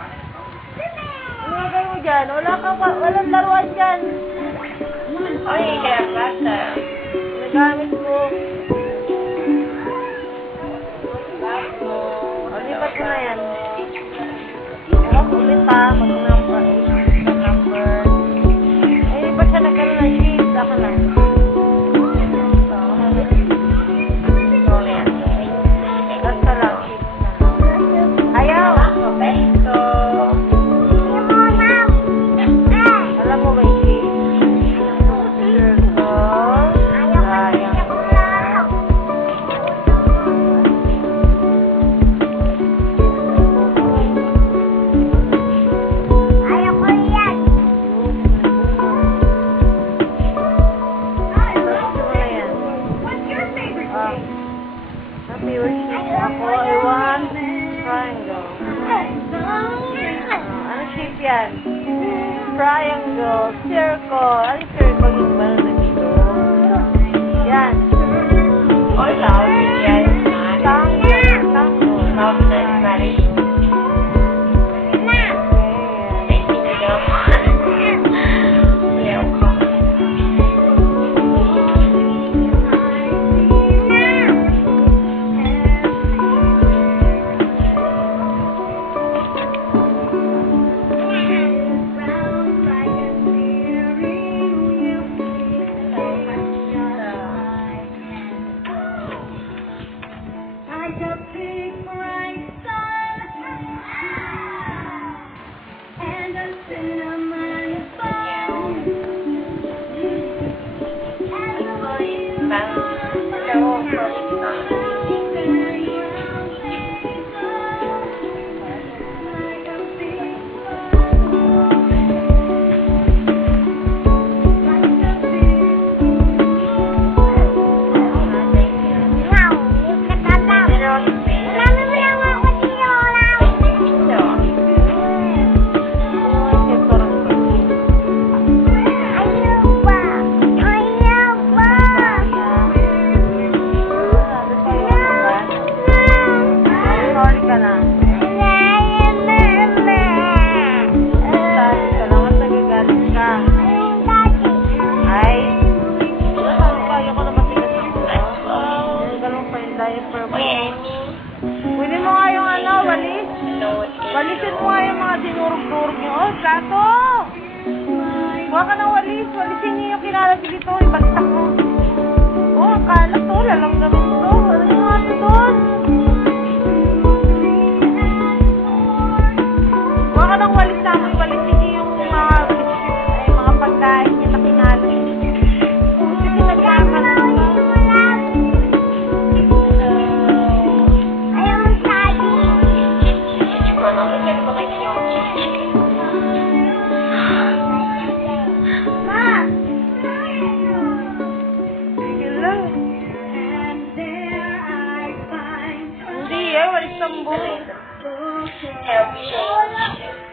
Ano gagawin mo dyan? Walang laruan dyan. Ay, kaya basta. Nagamit mo. O, lipat mo na yan. Ulit pa. Mag-number. Number. Ay, ba't siya nagkaroon ng shift? Ako na. Basta lang. Ayaw. Pesto. Alam mo ba yung shift? Circle. Triangle. Happy wish. Ako, I want triangle. Ano shape yan? Triangle, circle. Ano circle yung ba na dito? Yan. Or love. Yes. Triangle. Triangle. Love na marriage. Thank you na daw. Kunin mo nga yung walis. Walisin mo nga yung mga dinurog-durog nyo. Oh, plato! Huwag ka ng walis. Walisin niyo yung kinalat dito. Ibagsak mo. Oh, ang kalat to. Lalang naman to. Ano yung nga ito doon? Huwag ka ng walis namin. Walisin niyo yung mga pagkain niya na kinalat. Sige, nagkakalat ba? Hindi walis ang buhay. Help change.